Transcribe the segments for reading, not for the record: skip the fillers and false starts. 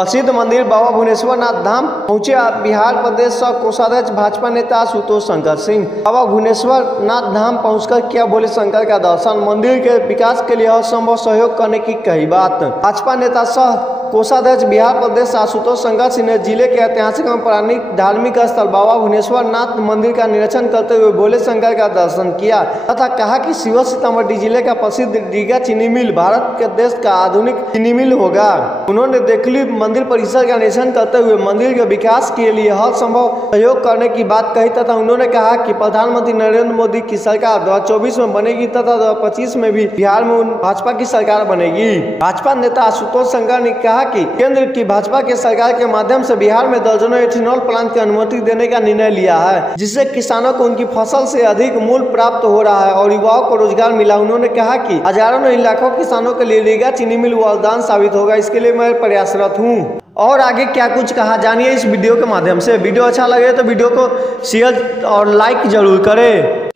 प्रसिद्ध मंदिर बाबा भुवनेश्वर नाथ धाम पहुंचे बिहार प्रदेश सह कोषाध्यक्ष भाजपा नेता आशुतोष शंकर सिंह। बाबा भुवनेश्वर नाथ धाम पहुंचकर किया भोले शंकर का दर्शन, मंदिर के विकास के लिए हर संभव सहयोग करने की कही बात। भाजपा नेता सह कोषाध्यक्ष बिहार प्रदेश आशुतोष शंकर सिंह ने जिले के ऐतिहासिक एवं पौराणिक धार्मिक स्थल बाबा भुवनेश्वर नाथ मंदिर का निरीक्षण करते हुए भोले शंकर का दर्शन किया तथा कहा कि शिवहर सीतामढ़ी जिले का प्रसिद्ध रीगा चीनी मिल भारत के देश का आधुनिक चीनी मिल होगा। उन्होंने देखली मंदिर परिसर का निरीक्षण करते हुए मंदिर के विकास के लिए हर संभव सहयोग करने की बात कही तथा उन्होंने कहा कि प्रधानमंत्री नरेंद्र मोदी की सरकार 2024 में बनेगी तथा 2025 में भी बिहार में भाजपा की सरकार बनेगी। भाजपा नेता आशुतोष शंकर ने कहा कि केंद्र की भाजपा के सरकार के माध्यम से बिहार में दर्जनों एथेनॉल प्लांट की अनुमति देने का निर्णय लिया है, जिससे किसानों को उनकी फसल से अधिक मूल्य प्राप्त हो रहा है और युवाओं को रोजगार मिला। उन्होंने कहा कि हजारों नहीं लाखों किसानों के लिए रीगा चीनी मिल वरदान साबित होगा, इसके लिए मैं प्रयासरत हूँ। और आगे क्या कुछ कहा जानिए इस वीडियो के माध्यम से। वीडियो अच्छा लगे तो वीडियो को शेयर और लाइक जरूर करें।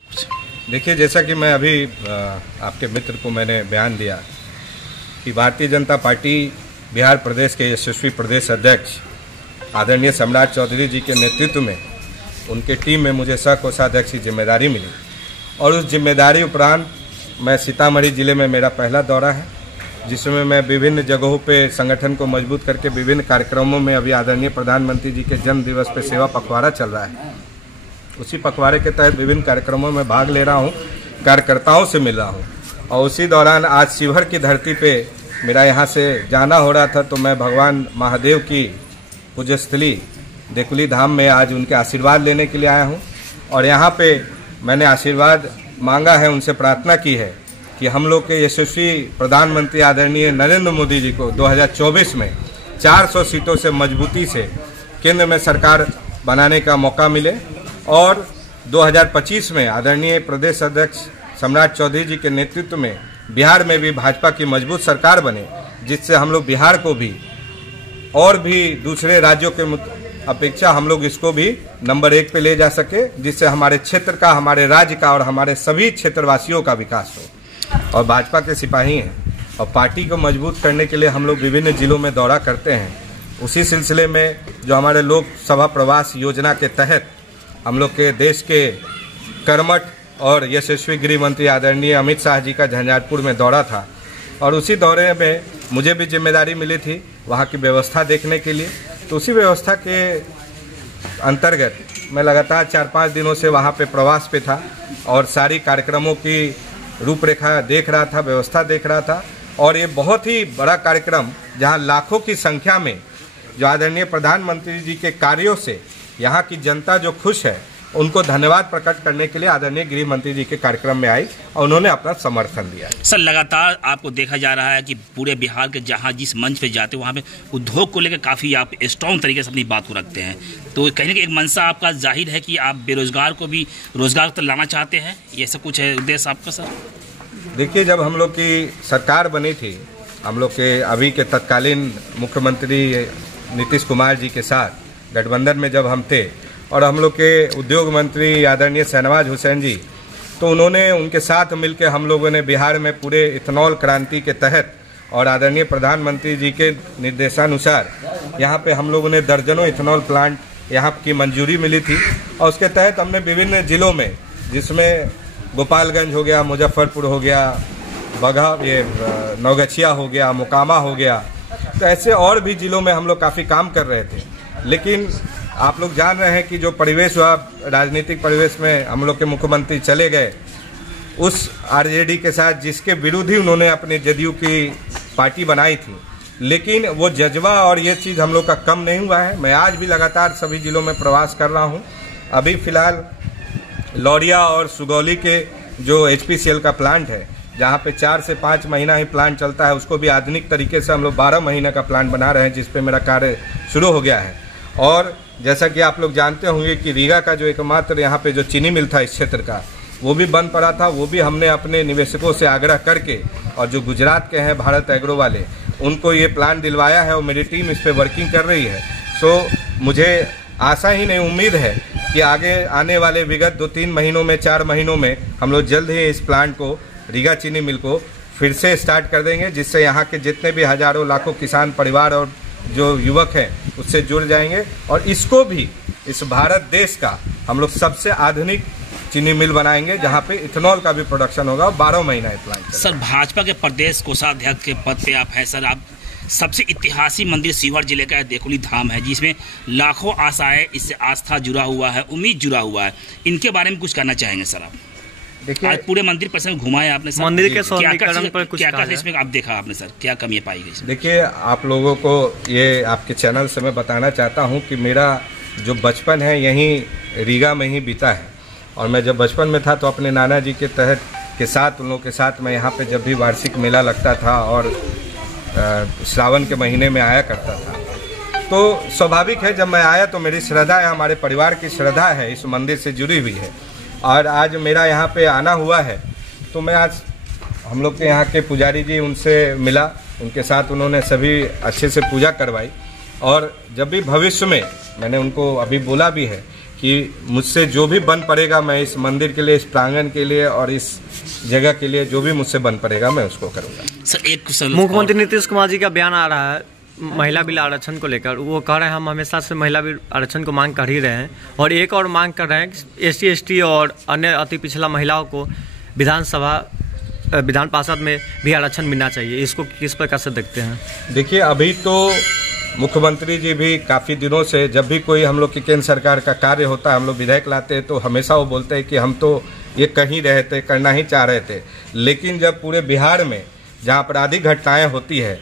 देखिए, जैसा कि मैं अभी आपके मित्र को मैंने बयान दिया कि भारतीय जनता पार्टी बिहार प्रदेश के यशस्वी प्रदेश अध्यक्ष आदरणीय सम्राट चौधरी जी के नेतृत्व में उनके टीम में मुझे सह कोषाध्यक्ष की जिम्मेदारी मिली और उस जिम्मेदारी उपरांत मैं सीतामढ़ी जिले में मेरा पहला दौरा है, जिसमें मैं विभिन्न जगहों पे संगठन को मजबूत करके विभिन्न कार्यक्रमों में अभी आदरणीय प्रधानमंत्री जी के जन्म दिवस पे सेवा पखवाड़ा चल रहा है, उसी पखवाड़े के तहत विभिन्न कार्यक्रमों में भाग ले रहा हूँ, कार्यकर्ताओं से मिल रहा हूँ। और उसी दौरान आज शिवहर की धरती पे मेरा यहाँ से जाना हो रहा था, तो मैं भगवान महादेव की पूज्यस्थली देकुली धाम में आज उनके आशीर्वाद लेने के लिए आया हूँ। और यहाँ पे मैंने आशीर्वाद मांगा है, उनसे प्रार्थना की है कि हम लोग के यशस्वी प्रधानमंत्री आदरणीय नरेंद्र मोदी जी को 2024 में 400 सीटों से मजबूती से केंद्र में सरकार बनाने का मौका मिले और 2025 में आदरणीय प्रदेश अध्यक्ष सम्राट चौधरी जी के नेतृत्व में बिहार में भी भाजपा की मजबूत सरकार बने, जिससे हम लोग बिहार को भी और भी दूसरे राज्यों के अपेक्षा हम लोग इसको भी नंबर 1 पे ले जा सके, जिससे हमारे क्षेत्र का, हमारे राज्य का और हमारे सभी क्षेत्रवासियों का विकास हो। और भाजपा के सिपाही हैं और पार्टी को मजबूत करने के लिए हम लोग विभिन्न जिलों में दौरा करते हैं। उसी सिलसिले में जो हमारे लोकसभा प्रवास योजना के तहत हम लोग के देश के कर्मठ और यशस्वी गृह मंत्री आदरणीय अमित शाह जी का झंझारपुर में दौरा था और उसी दौरे में मुझे भी जिम्मेदारी मिली थी वहाँ की व्यवस्था देखने के लिए। तो उसी व्यवस्था के अंतर्गत मैं लगातार 4-5 दिनों से वहाँ पे प्रवास पे था और सारी कार्यक्रमों की रूपरेखा देख रहा था, व्यवस्था देख रहा था। और ये बहुत ही बड़ा कार्यक्रम जहाँ लाखों की संख्या में जो आदरणीय प्रधानमंत्री जी के कार्यों से यहाँ की जनता जो खुश है, उनको धन्यवाद प्रकट करने के लिए आदरणीय गृह मंत्री जी के कार्यक्रम में आई और उन्होंने अपना समर्थन दिया। सर, लगातार आपको देखा जा रहा है कि पूरे बिहार के जहां जिस मंच पे जाते हैं वहां पे उद्योग को लेकर काफ़ी आप स्ट्रॉन्ग तरीके से अपनी बात को रखते हैं, तो कहीं ना कहीं एक मंशा आपका जाहिर है कि आप बेरोजगार को भी रोजगार तक लाना चाहते हैं, ये सब कुछ है उद्देश्य आपका? सर देखिए, जब हम लोग की सरकार बनी थी, हम लोग के अभी के तत्कालीन मुख्यमंत्री नीतीश कुमार जी के साथ गठबंधन में जब हम थे और हम लोग के उद्योग मंत्री आदरणीय शहनवाज हुसैन जी, तो उन्होंने उनके साथ मिलकर हम लोगों ने बिहार में पूरे इथेनॉल क्रांति के तहत और आदरणीय प्रधानमंत्री जी के निर्देशानुसार यहाँ पे हम लोगों ने दर्जनों इथेनॉल प्लांट यहाँ की मंजूरी मिली थी। और उसके तहत हमने विभिन्न जिलों में, जिसमें गोपालगंज हो गया, मुजफ्फरपुर हो गया, बघा ये नौगछिया हो गया, मोकामा हो गया, तो ऐसे और भी जिलों में हम लोग काफ़ी काम कर रहे थे। लेकिन आप लोग जान रहे हैं कि जो परिवेश हुआ, राजनीतिक परिवेश में हम लोग के मुख्यमंत्री चले गए उस आरजेडी के साथ, जिसके विरुद्ध ही उन्होंने अपने जदयू की पार्टी बनाई थी। लेकिन वो जज्बा और ये चीज़ हम लोग का कम नहीं हुआ है। मैं आज भी लगातार सभी जिलों में प्रवास कर रहा हूँ। अभी फिलहाल लौरिया और सुगौली के जो HPCL का प्लांट है, जहाँ पे 4 से 5 महीना ही प्लांट चलता है, उसको भी आधुनिक तरीके से हम लोग 12 महीने का प्लांट बना रहे हैं, जिसपे मेरा कार्य शुरू हो गया है। और जैसा कि आप लोग जानते होंगे कि रीगा का जो एकमात्र यहाँ पे जो चीनी मिल था इस क्षेत्र का, वो भी बंद पड़ा था। वो भी हमने अपने निवेशकों से आग्रह करके और जो गुजरात के हैं भारत एग्रो वाले, उनको ये प्लान दिलवाया है और मेरी टीम इस पर वर्किंग कर रही है। सो मुझे आशा ही नहीं, उम्मीद है कि आगे आने वाले विगत 2-3 महीनों में, 4 महीनों में हम लोग जल्द ही इस प्लांट को, रीगा चीनी मिल को फिर से स्टार्ट कर देंगे, जिससे यहाँ के जितने भी हजारों लाखों किसान परिवार और जो युवक हैं उससे जुड़ जाएंगे और इसको भी इस भारत देश का हम लोग सबसे आधुनिक चीनी मिल बनाएंगे जहां पे इथेनॉल का भी प्रोडक्शन होगा और 12 महीना ये प्लांट चलेगा। सर, भाजपा के प्रदेश कोषाध्यक्ष के पद पे आप हैं सर। आप सबसे ऐतिहासिक मंदिर सीवर जिले का देकुली धाम है जिसमें लाखों आशाएं, इससे आस्था जुड़ा हुआ है, उम्मीद जुड़ा हुआ है। इनके बारे में कुछ कहना चाहेंगे सर आप? देखिए, आज पूरे मंदिर पर से घुमाए आपने सर, मंदिर के सौंदर्यीकरण पर कुछ क्या इसमें आप देखा आपने सर, क्या कमी पाई गई? देखिए, आप लोगों को ये आपके चैनल से मैं बताना चाहता हूँ कि मेरा जो बचपन है यहीं रीगा में ही बीता है और मैं जब बचपन में था तो अपने नाना जी के तहत के साथ उन लोगों के साथ मैं यहाँ पे जब भी वार्षिक मेला लगता था और श्रावण के महीने में आया करता था, तो स्वाभाविक है जब मैं आया तो मेरी श्रद्धा है, हमारे परिवार की श्रद्धा है इस मंदिर से जुड़ी हुई है और आज मेरा यहाँ पे आना हुआ है तो मैं आज हम लोग के यहाँ के पुजारी जी उनसे मिला, उनके साथ उन्होंने सभी अच्छे से पूजा करवाई और जब भी भविष्य में मैंने उनको अभी बोला भी है कि मुझसे जो भी बन पड़ेगा मैं इस मंदिर के लिए, इस प्रांगण के लिए और इस जगह के लिए जो भी मुझसे बन पड़ेगा मैं उसको करूँगा। सर, एक मुख्यमंत्री नीतीश कुमार जी का बयान आ रहा है महिला बिल आरक्षण को लेकर। वो कह रहे हैं हम हमेशा से महिला बिल आरक्षण को मांग कर ही रहे हैं और एक और मांग कर रहे हैं कि SC/ST और अन्य अति पिछड़ा महिलाओं को विधान पार्षद में भी आरक्षण मिलना चाहिए। इसको किस प्रकार से देखते हैं? देखिए, अभी तो मुख्यमंत्री जी भी काफ़ी दिनों से जब भी कोई हम लोग की केंद्र सरकार का कार्य होता है, हम लोग विधेयक लाते हैं तो हमेशा वो बोलते हैं कि हम तो ये कहीं रहे थे, करना ही चाह रहे थे, लेकिन जब पूरे बिहार में जहाँ आपराधिक घटनाएं होती है,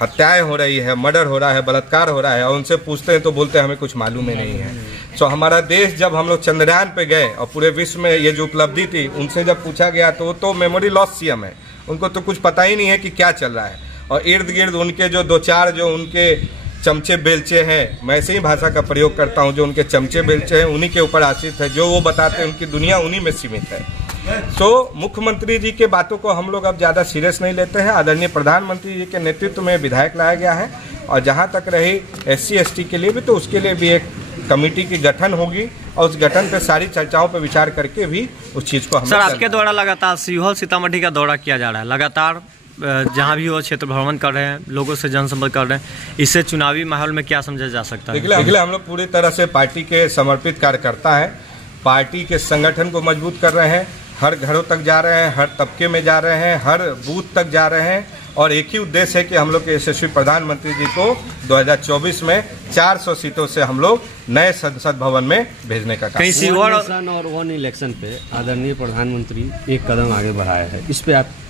हत्याएं हो रही है, मर्डर हो रहा है, बलात्कार हो रहा है और उनसे पूछते हैं तो बोलते हैं हमें कुछ मालूम ही नहीं है। तो हमारा देश जब हम लोग चंद्रयान पे गए और पूरे विश्व में ये जो उपलब्धि थी उनसे जब पूछा गया तो वो तो मेमोरी लॉस सीएम है, उनको तो कुछ पता ही नहीं है कि क्या चल रहा है और इर्द गिर्द उनके जो दो चार जो उनके चमचे बेलचे हैं, मैं ऐसे ही भाषा का प्रयोग करता हूं, जो उनके चमचे बेलचे हैं उन्हीं के ऊपर आश्रित है, जो वो बताते हैं उनकी दुनिया उन्हीं में सीमित है। तो मुख्यमंत्री जी के बातों को हम लोग अब ज़्यादा सीरियस नहीं लेते हैं। आदरणीय प्रधानमंत्री जी के नेतृत्व में विधायक लाया गया है और जहां तक रही SC/ST के लिए भी तो उसके लिए भी एक कमेटी की गठन होगी और उस गठन पे सारी चर्चाओं पर विचार करके भी उस चीज़ को हम सर, आपके द्वारा लगातार सीहोर सीतामढ़ी का दौरा किया जा रहा है, लगातार जहां भी वो क्षेत्र भ्रमण कर रहे हैं, लोगों से जनसंपर्क कर रहे हैं, इससे चुनावी माहौल में क्या समझा जा सकता है? देखिए, हम लोग पूरी तरह से पार्टी के समर्पित कार्यकर्ता हैं, पार्टी के संगठन को मजबूत कर रहे हैं, हर घरों तक जा रहे हैं, हर तबके में जा रहे हैं, हर बूथ तक जा रहे हैं और एक ही उद्देश्य है कि हम लोग के यशस्वी प्रधानमंत्री जी को 2024 में 400 सीटों से हम लोग नए संसद भवन में भेजने का काम। वन और वन इलेक्शन पे आदरणीय प्रधानमंत्री एक कदम आगे बढ़ाया है, इस पे आपकी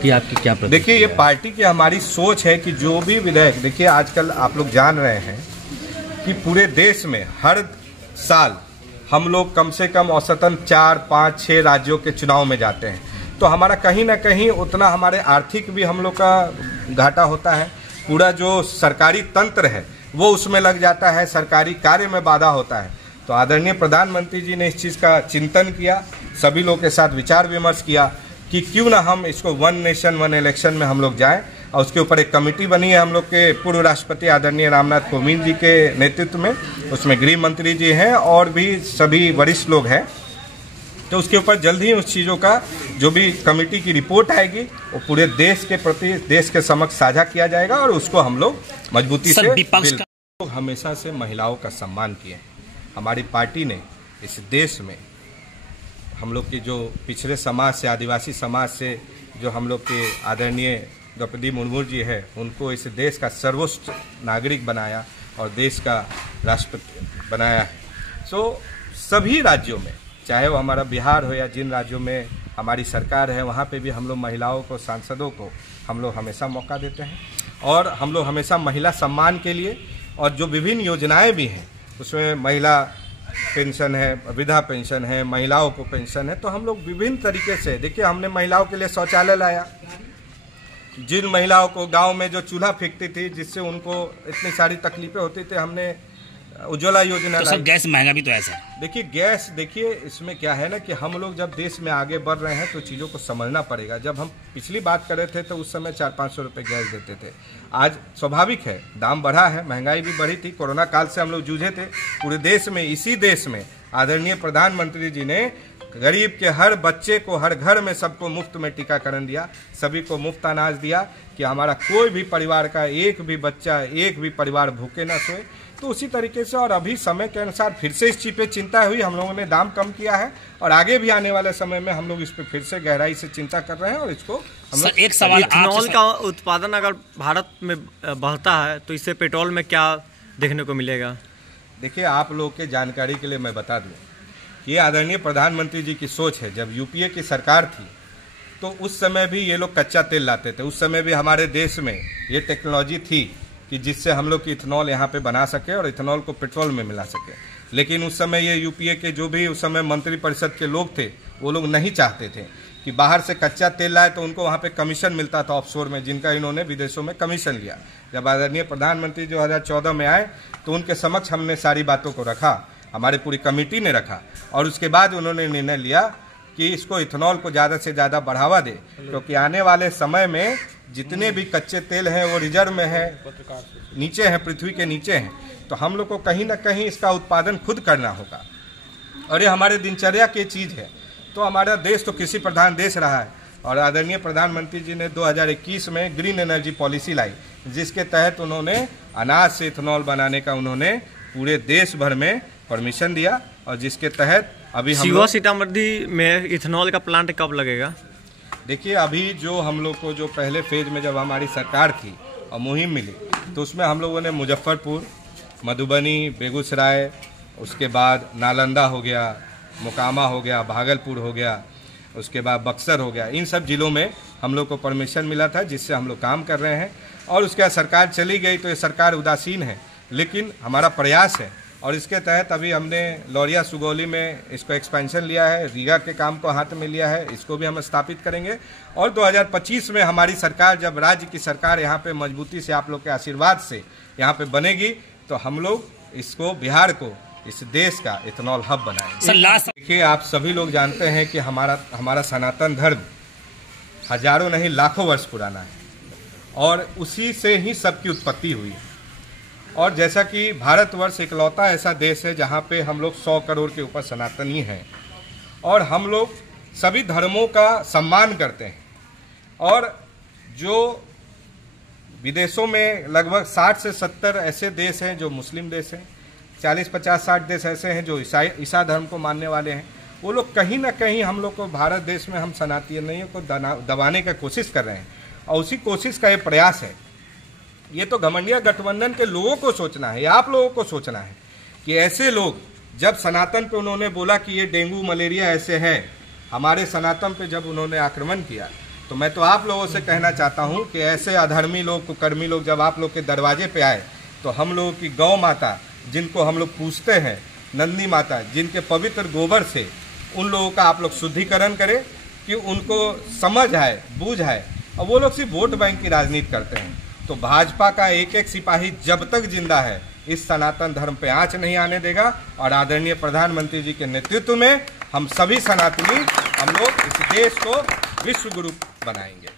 क्या प्रतिक्रिया? देखिए, ये पार्टी की हमारी सोच है कि जो भी विधेयक, देखिए आजकल आप लोग जान रहे हैं कि पूरे देश में हर साल हम लोग कम से कम औसतन 4, 5, 6 राज्यों के चुनाव में जाते हैं, तो हमारा कहीं ना कहीं उतना हमारे आर्थिक भी हम लोग का घाटा होता है, पूरा जो सरकारी तंत्र है वो उसमें लग जाता है, सरकारी कार्य में बाधा होता है। तो आदरणीय प्रधानमंत्री जी ने इस चीज़ का चिंतन किया, सभी लोगों के साथ विचार विमर्श किया कि क्यों ना हम इसको वन नेशन वन इलेक्शन में हम लोग जाएं और उसके ऊपर एक कमेटी बनी है हम लोग के पूर्व राष्ट्रपति आदरणीय रामनाथ कोविंद जी के नेतृत्व में, उसमें गृह मंत्री जी हैं और भी सभी वरिष्ठ लोग हैं। तो उसके ऊपर जल्द ही उस चीज़ों का जो भी कमेटी की रिपोर्ट आएगी वो पूरे देश के प्रति, देश के समक्ष साझा किया जाएगा और उसको हम लोग मजबूती से लोग हमेशा से महिलाओं का सम्मान किए। हमारी पार्टी ने इस देश में हम लोग की जो पिछड़े समाज से, आदिवासी समाज से जो हम लोग के आदरणीय द्रौपदी मुर्मू जी है, उनको इस देश का सर्वोच्च नागरिक बनाया और देश का राष्ट्रपति बनाया है। सो सभी राज्यों में, चाहे वो हमारा बिहार हो या जिन राज्यों में हमारी सरकार है, वहाँ पे भी हम लोग महिलाओं को, सांसदों को हम लोग हमेशा मौका देते हैं और हम लोग हमेशा महिला सम्मान के लिए और जो विभिन्न योजनाएं भी हैं उसमें महिला पेंशन है, वृद्धा पेंशन है, महिलाओं को पेंशन है, तो हम लोग विभिन्न तरीके से, देखिए हमने महिलाओं के लिए शौचालय लाया, जिन महिलाओं को गांव में जो चूल्हा फेंकती थी जिससे उनको इतनी सारी तकलीफें होती थी, हमने उज्ज्वला योजना। तो सर गैस महंगा भी तो है सर। देखिए गैस, देखिए इसमें क्या है ना कि हम लोग जब देश में आगे बढ़ रहे हैं तो चीज़ों को समझना पड़ेगा। जब हम पिछली बात कर रहे थे तो उस समय 400-500 रुपये गैस देते थे, आज स्वाभाविक है दाम बढ़ा है, महंगाई भी बढ़ी थी, कोरोना काल से हम लोग जूझे थे पूरे देश में। इसी देश में आदरणीय प्रधानमंत्री जी ने गरीब के हर बच्चे को, हर घर में सबको मुफ्त में टीकाकरण दिया, सभी को मुफ्त अनाज दिया कि हमारा कोई भी परिवार का एक भी बच्चा, एक भी परिवार भूखे ना सोए। तो उसी तरीके से और अभी समय के अनुसार फिर से इस चीज़ पे चिंता हुई, हम लोगों ने दाम कम किया है और आगे भी आने वाले समय में हम लोग इस पे फिर से गहराई से चिंता कर रहे हैं और इसको हम लोग। एक सवाल, इथेनॉल का उत्पादन अगर भारत में बढ़ता है तो इससे पेट्रोल में क्या देखने को मिलेगा? देखिए, आप लोग के जानकारी के लिए मैं बता दूं, ये आदरणीय प्रधानमंत्री जी की सोच है। जब यूपीए की सरकार थी तो उस समय भी ये लोग कच्चा तेल लाते थे, उस समय भी हमारे देश में ये टेक्नोलॉजी थी कि जिससे हम लोग की इथेनॉल यहाँ पे बना सके और इथेनॉल को पेट्रोल में मिला सके। लेकिन उस समय ये यूपीए के जो भी उस समय मंत्रिपरिषद के लोग थे वो लोग नहीं चाहते थे कि बाहर से कच्चा तेल लाए, तो उनको वहाँ पे कमीशन मिलता था ऑफशोर में, जिनका इन्होंने विदेशों में कमीशन लिया। जब आदरणीय प्रधानमंत्री 2014 में आए तो उनके समक्ष हमने सारी बातों को रखा, हमारी पूरी कमेटी ने रखा और उसके बाद उन्होंने निर्णय लिया कि इसको इथेनॉल को ज़्यादा से ज़्यादा बढ़ावा दे, क्योंकि आने वाले समय में जितने भी कच्चे तेल हैं वो रिजर्व में है, नीचे हैं, पृथ्वी के नीचे हैं। तो हम लोग को कहीं ना कहीं इसका उत्पादन खुद करना होगा और ये हमारे दिनचर्या की चीज़ है। तो हमारा देश तो कृषि प्रधान देश रहा है और आदरणीय प्रधानमंत्री जी ने 2021 में ग्रीन एनर्जी पॉलिसी लाई, जिसके तहत उन्होंने अनाज से इथेनॉल बनाने का उन्होंने पूरे देश भर में परमिशन दिया और जिसके तहत अभी हम सीतामढ़ी में इथेनॉल का प्लांट कब लगेगा? देखिए, अभी जो हम लोग को जो पहले फेज में जब हमारी सरकार थी और मुहिम मिली तो उसमें हम लोगों ने मुजफ्फरपुर, मधुबनी, बेगूसराय, उसके बाद नालंदा हो गया, मोकामा हो गया, भागलपुर हो गया, उसके बाद बक्सर हो गया, इन सब जिलों में हम लोग को परमिशन मिला था, जिससे हम लोग काम कर रहे हैं। और उसके बाद सरकार चली गई तो ये सरकार उदासीन है, लेकिन हमारा प्रयास है और इसके तहत अभी हमने लौरिया सुगौली में इसको एक्सपेंशन लिया है, रीगा के काम को हाथ में लिया है, इसको भी हम स्थापित करेंगे। और 2025 में हमारी सरकार, जब राज्य की सरकार यहाँ पे मजबूती से आप लोग के आशीर्वाद से यहाँ पे बनेगी, तो हम लोग इसको, बिहार को, इस देश का इथेनॉल हब बनाएंगे। देखिए, आप सभी लोग जानते हैं कि हमारा सनातन धर्म हजारों नहीं लाखों वर्ष पुराना है और उसी से ही सबकी उत्पत्ति हुई है। और जैसा कि भारतवर्ष इकलौता ऐसा देश है जहाँ पे हम लोग 100 करोड़ के ऊपर सनातनी हैं और हम लोग सभी धर्मों का सम्मान करते हैं। और जो विदेशों में लगभग 60 से 70 ऐसे देश हैं जो मुस्लिम देश हैं, 40, 50, 60 देश ऐसे हैं जो ईसा धर्म को मानने वाले हैं। वो लोग कहीं ना कहीं हम लोग को, भारत देश में हम सनातनियों को दबाने का कोशिश कर रहे हैं और उसी कोशिश का ये प्रयास है। ये तो घमंडिया गठबंधन के लोगों को सोचना है, आप लोगों को सोचना है कि ऐसे लोग, जब सनातन पे उन्होंने बोला कि ये डेंगू मलेरिया ऐसे है, हमारे सनातन पे जब उन्होंने आक्रमण किया, तो मैं तो आप लोगों से कहना चाहता हूं कि ऐसे अधर्मी लोग, कुकर्मी लोग जब आप लोग के दरवाजे पे आए तो हम लोगों की गौ माता, जिनको हम लोग पूजते हैं, नंदी माता, जिनके पवित्र गोबर से उन लोगों का आप लोग शुद्धिकरण करें कि उनको समझ आए, बूझ आए। और वो लोग सिर्फ वोट बैंक की राजनीति करते हैं। तो भाजपा का एक एक सिपाही जब तक जिंदा है इस सनातन धर्म पे आंच नहीं आने देगा और आदरणीय प्रधानमंत्री जी के नेतृत्व में हम सभी सनातनी, हम लोग इस देश को विश्व गुरु बनाएंगे।